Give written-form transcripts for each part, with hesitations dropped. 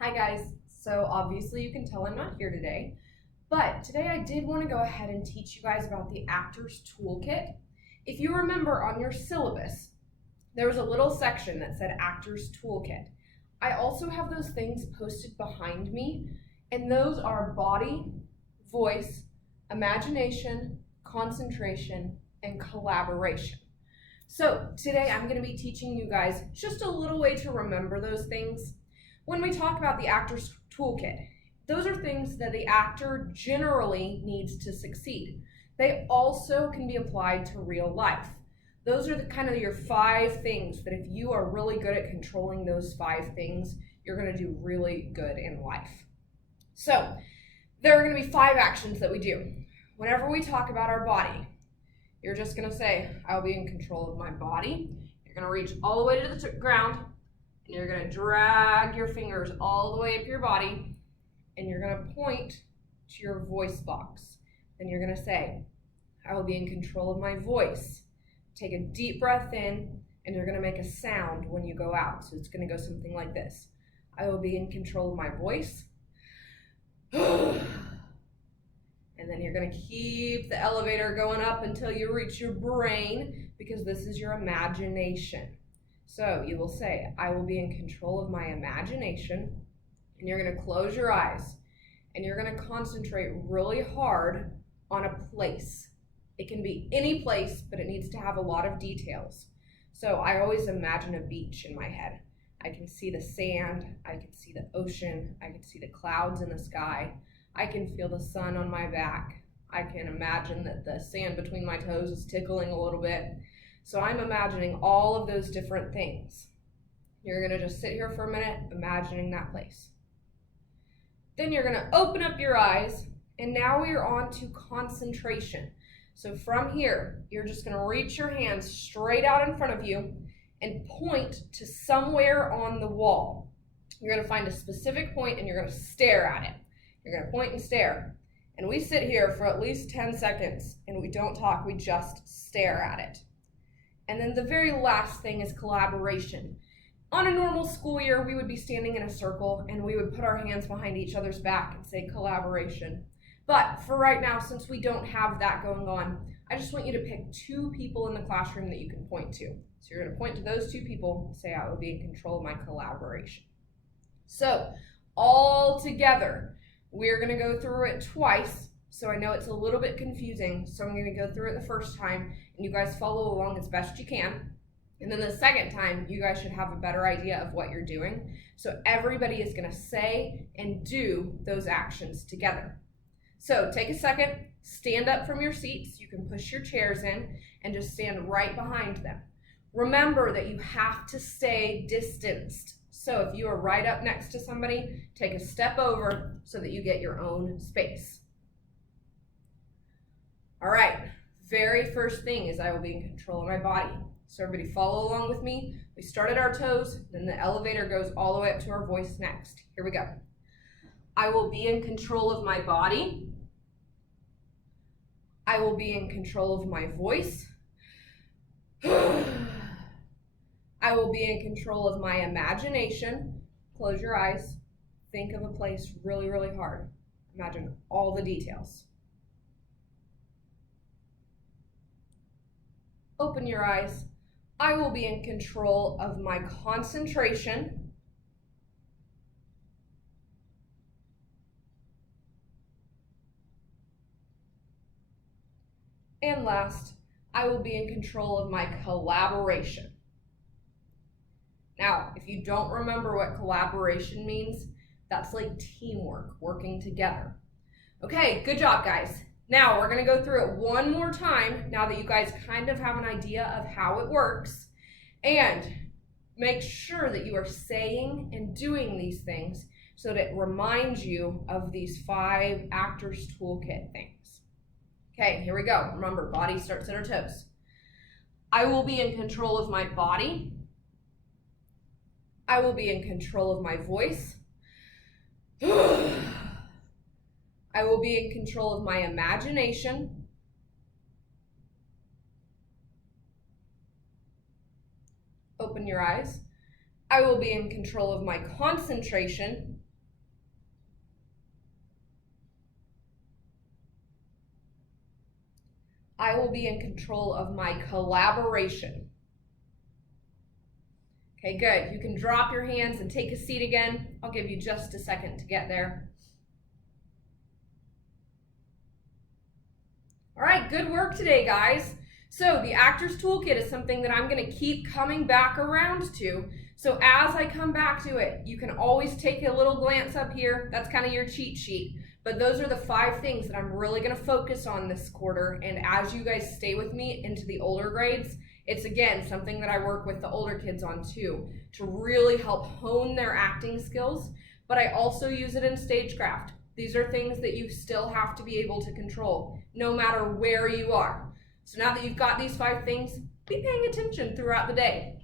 Hi guys, so obviously you can tell I'm not here today, but today I did want to go ahead and teach you guys about the Actor's Toolkit. If you remember on your syllabus, there was a little section that said Actor's Toolkit. I also have those things posted behind me, and those are body, voice, imagination, concentration, and collaboration. So today I'm going to be teaching you guys just a little way to remember those things. When we talk about the Actor's Toolkit, those are things that the actor generally needs to succeed. They also can be applied to real life. Those are the kind of your 5 things that if you are really good at controlling those 5 things, you're going to do really good in life. So there are going to be 5 actions that we do. Whenever we talk about our body, you're just going to say, I'll be in control of my body. You're going to reach all the way to the ground. And you're going to drag your fingers all the way up your body, and you're going to point to your voice box. Then you're going to say, I will be in control of my voice. Take a deep breath in, and you're going to make a sound when you go out. So it's going to go something like this. I will be in control of my voice. And then you're going to keep the elevator going up until you reach your brain, because this is your imagination. So you will say, I will be in control of my imagination, and you're going to close your eyes, and you're going to concentrate really hard on a place. It can be any place, but it needs to have a lot of details. So I always imagine a beach in my head. I can see the sand, I can see the ocean, I can see the clouds in the sky, I can feel the sun on my back, I can imagine that the sand between my toes is tickling a little bit. So I'm imagining all of those different things. You're going to just sit here for a minute, imagining that place. Then you're going to open up your eyes, and now we are on to concentration. So from here, you're just going to reach your hands straight out in front of you and point to somewhere on the wall. You're going to find a specific point, and you're going to stare at it. You're going to point and stare. And we sit here for at least 10 seconds, and we don't talk, we just stare at it. And then the very last thing is collaboration. On a normal school year, we would be standing in a circle and we would put our hands behind each other's back and say collaboration. But for right now, since we don't have that going on, I just want you to pick 2 people in the classroom that you can point to. So you're going to point to those 2 people and say, I will be in control of my collaboration. So all together, we're going to go through it twice. So I know it's a little bit confusing, so I'm going to go through it the first time, and you guys follow along as best you can. And then the second time, you guys should have a better idea of what you're doing. So everybody is going to say and do those actions together. So take a second, stand up from your seats. You can push your chairs in and just stand right behind them. Remember that you have to stay distanced. So if you are right up next to somebody, take a step over so that you get your own space. All right, very first thing is I will be in control of my body. So everybody follow along with me. We start at our toes, then the elevator goes all the way up to our voice next. Here we go. I will be in control of my body. I will be in control of my voice. I will be in control of my imagination. Close your eyes. Think of a place really, really hard. Imagine all the details. Open your eyes. I will be in control of my concentration. And last, I will be in control of my collaboration. Now, if you don't remember what collaboration means, that's like teamwork, working together. Okay, good job, guys. Now we're going to go through it one more time now that you guys kind of have an idea of how it works, and make sure that you are saying and doing these things so that it reminds you of these 5 Actor's Toolkit things. Okay, here we go. Remember, body starts at our toes. I will be in control of my body. I will be in control of my voice. I will be in control of my imagination. Open your eyes. I will be in control of my concentration. I will be in control of my collaboration. Okay, good. You can drop your hands and take a seat again. I'll give you just a second to get there. All right, good work today, guys. So the Actors Toolkit is something that I'm going to keep coming back around to. So as I come back to it, you can always take a little glance up here. That's kind of your cheat sheet. But those are the 5 things that I'm really going to focus on this quarter. And as you guys stay with me into the older grades, it's again something that I work with the older kids on too, to really help hone their acting skills. But I also use it in stagecraft. These are things that you still have to be able to control, no matter where you are. So now that you've got these 5 things, be paying attention throughout the day.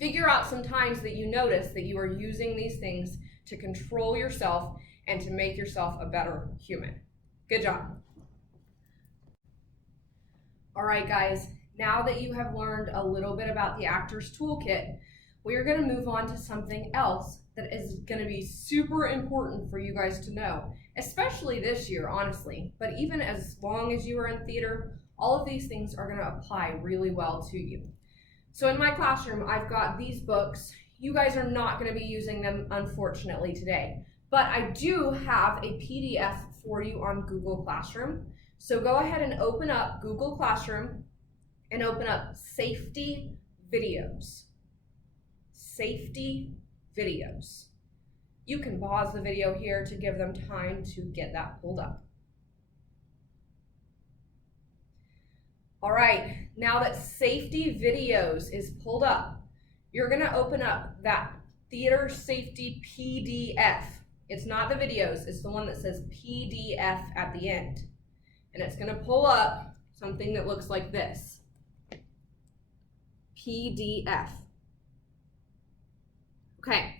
Figure out some times that you notice that you are using these things to control yourself and to make yourself a better human. Good job. All right, guys, now that you have learned a little bit about the Actors Toolkit, we are going to move on to something else that is going to be super important for you guys to know, especially this year, honestly, but even as long as you are in theater, all of these things are going to apply really well to you. So in my classroom, I've got these books. You guys are not going to be using them, unfortunately, today, but I do have a PDF for you on Google Classroom. So go ahead and open up Google Classroom and open up Safety Videos. Safety Videos. You can pause the video here to give them time to get that pulled up. All right, now that Safety Videos is pulled up, you're going to open up that Theater Safety PDF. It's not the videos, it's the one that says PDF at the end. And it's going to pull up something that looks like this. PDF. Okay,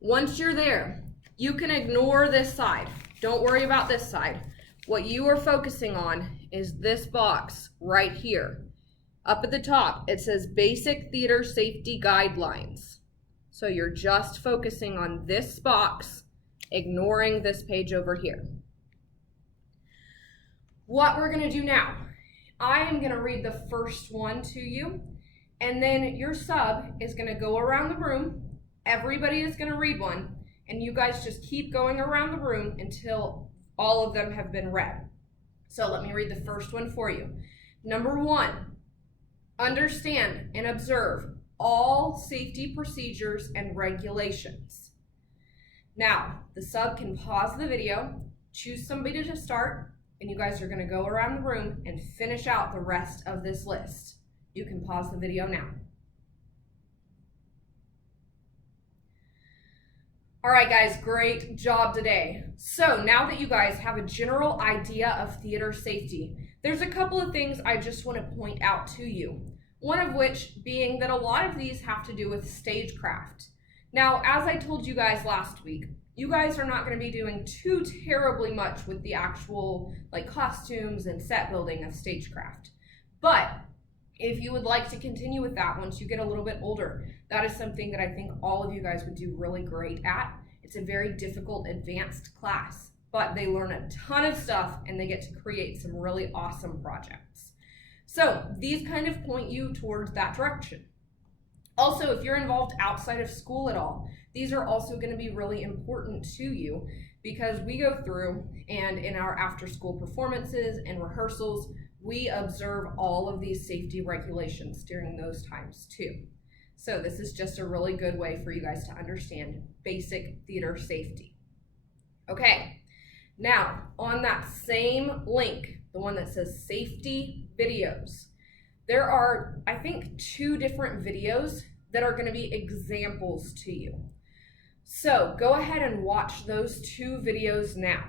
once you're there, you can ignore this side. Don't worry about this side. What you are focusing on is this box right here. Up at the top, it says Basic Theater Safety Guidelines. So you're just focusing on this box, ignoring this page over here. What we're going to do now, I am going to read the first one to you, and then your sub is going to go around the room. Everybody is going to read one, and you guys just keep going around the room until all of them have been read. So let me read the first one for you. Number 1, understand and observe all safety procedures and regulations. Now, the sub can pause the video, choose somebody to start, and you guys are going to go around the room and finish out the rest of this list. You can pause the video now. All right, guys, great job today. So now that you guys have a general idea of theater safety, there's a couple of things I just want to point out to you. One of which being that a lot of these have to do with stagecraft. Now, as I told you guys last week, you guys are not going to be doing too terribly much with the actual costumes and set building of stagecraft. But if you would like to continue with that once you get a little bit older, that is something that I think all of you guys would do really great at. It's a very difficult advanced class, but they learn a ton of stuff and they get to create some really awesome projects. So these kind of point you towards that direction. Also, if you're involved outside of school at all, these are also going to be really important to you because we go through and in our after-school performances and rehearsals, we observe all of these safety regulations during those times too. So this is just a really good way for you guys to understand basic theater safety. Okay, now on that same link, the one that says Safety Videos, there are, I think, 2 different videos that are going to be examples to you. So go ahead and watch those 2 videos now.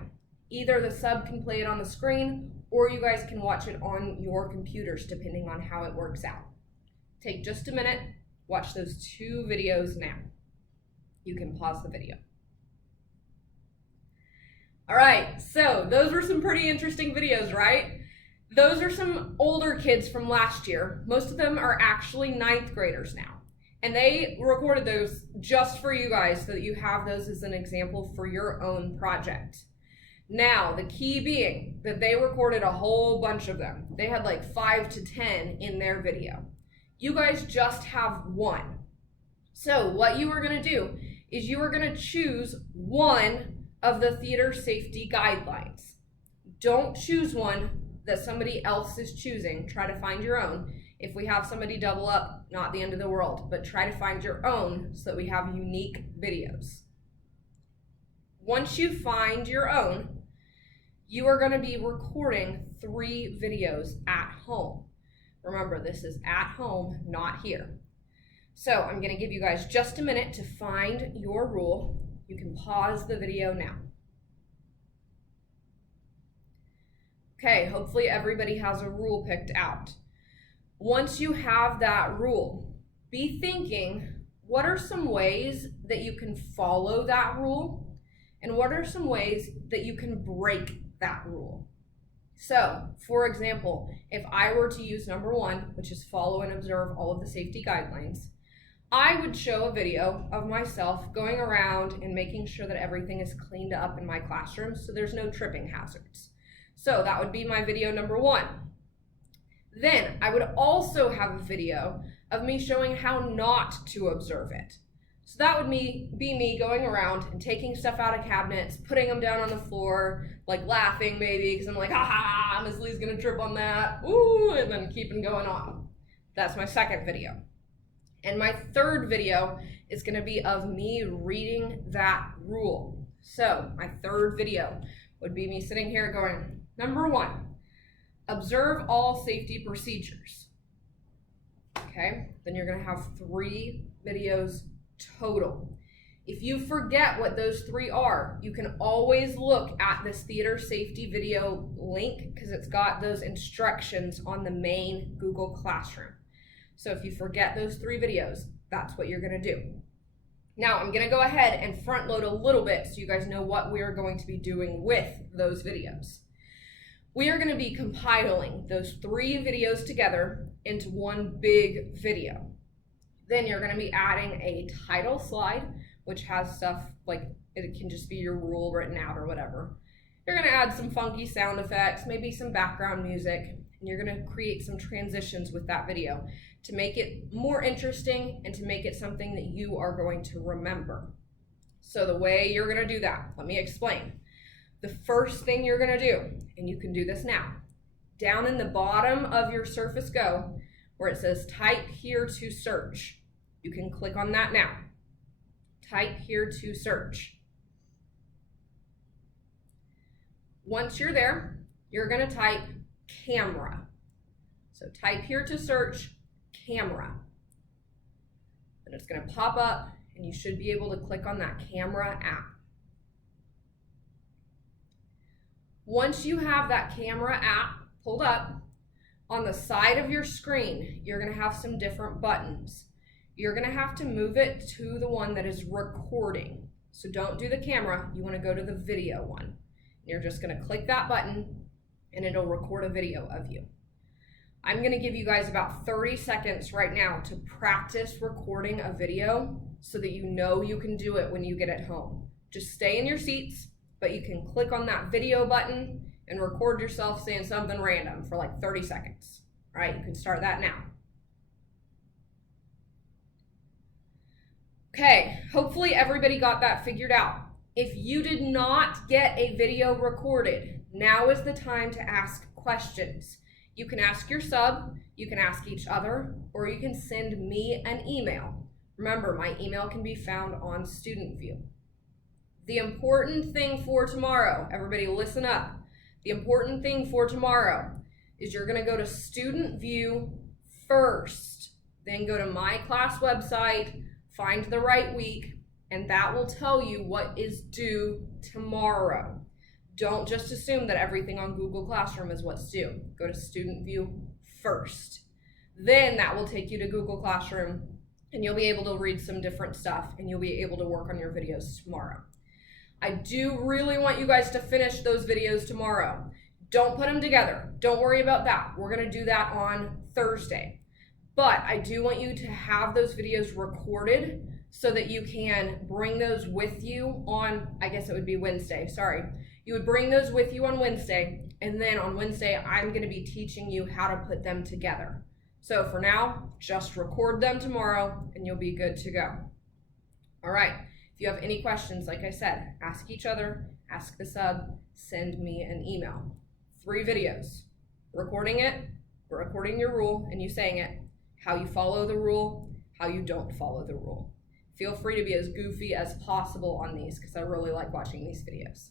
Either the sub can play it on the screen or you guys can watch it on your computers depending on how it works out. Take just a minute, watch those 2 videos now. You can pause the video. All right, so those were some pretty interesting videos, right? Those are some older kids from last year. Most of them are actually 9th graders now. And they recorded those just for you guys so that you have those as an example for your own project. Now, the key being that they recorded a whole bunch of them. They had like 5 to 10 in their video. You guys just have one. So what you are going to do is you are going to choose one of the theater safety guidelines. Don't choose one that somebody else is choosing. Try to find your own. If we have somebody double up, not the end of the world, but try to find your own so that we have unique videos. Once you find your own, you are going to be recording 3 videos at home. Remember, this is at home, not here. So I'm going to give you guys just a minute to find your rule. You can pause the video now. Okay, hopefully everybody has a rule picked out. Once you have that rule, be thinking, what are some ways that you can follow that rule? And what are some ways that you can break that rule? So, for example, if I were to use number 1, which is follow and observe all of the safety guidelines, I would show a video of myself going around and making sure that everything is cleaned up in my classroom so there's no tripping hazards. So that would be my video number 1. Then I would also have a video of me showing how not to observe it. So that would be me going around and taking stuff out of cabinets, putting them down on the floor, like laughing maybe, because I'm like, ha ha, Ms. Lee's gonna trip on that, ooh, and then keeping going on. That's my second video. And my third video is gonna be of me reading that rule. So my third video would be me sitting here going, number 1, observe all safety procedures. Okay, then you're gonna have 3 videos total. If you forget what those 3 are, you can always look at this theater safety video link because it's got those instructions on the main Google Classroom. So if you forget those 3 videos, that's what you're going to do. Now I'm going to go ahead and front load a little bit so you guys know what we are going to be doing with those videos. We are going to be compiling those 3 videos together into one big video. Then you're going to be adding a title slide, which has stuff like it can just be your rule written out or whatever. You're going to add some funky sound effects, maybe some background music, and you're going to create some transitions with that video to make it more interesting and to make it something that you are going to remember. So the way you're going to do that, let me explain. The first thing you're going to do, and you can do this now, down in the bottom of your Surface Go, where it says type here to search, you can click on that now. Type here to search. Once you're there, you're going to type camera. So type here to search camera. And it's going to pop up and you should be able to click on that camera app. Once you have that camera app pulled up, on the side of your screen, you're going to have some different buttons. You're going to have to move it to the one that is recording. So don't do the camera, you want to go to the video one. You're just going to click that button and it'll record a video of you. I'm going to give you guys about 30 seconds right now to practice recording a video so that you know you can do it when you get it home. Just stay in your seats, but you can click on that video button and record yourself saying something random for like 30 seconds. All right, you can start that now. Okay, hopefully everybody got that figured out. If you did not get a video recorded, now is the time to ask questions. You can ask your sub, you can ask each other, or you can send me an email. Remember, my email can be found on Student View. The important thing for tomorrow, everybody listen up. The important thing for tomorrow is you're going to go to Student View first, then go to my class website, find the right week, and that will tell you what is due tomorrow. Don't just assume that everything on Google Classroom is what's due. Go to Student View first. Then that will take you to Google Classroom, and you'll be able to read some different stuff, and you'll be able to work on your videos tomorrow. I do really want you guys to finish those videos tomorrow. Don't put them together. Don't worry about that. We're going to do that on Thursday. But I do want you to have those videos recorded so that you can bring those with you on, I guess it would be Wednesday, sorry. You would bring those with you on Wednesday, and then on Wednesday, I'm going to be teaching you how to put them together. So for now, just record them tomorrow, and you'll be good to go. All right, if you have any questions, like I said, ask each other, ask the sub, send me an email. 3 videos, recording it, recording your rule, and you saying it, how you follow the rule, how you don't follow the rule. Feel free to be as goofy as possible on these because I really like watching these videos.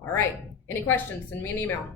All right, any questions, send me an email.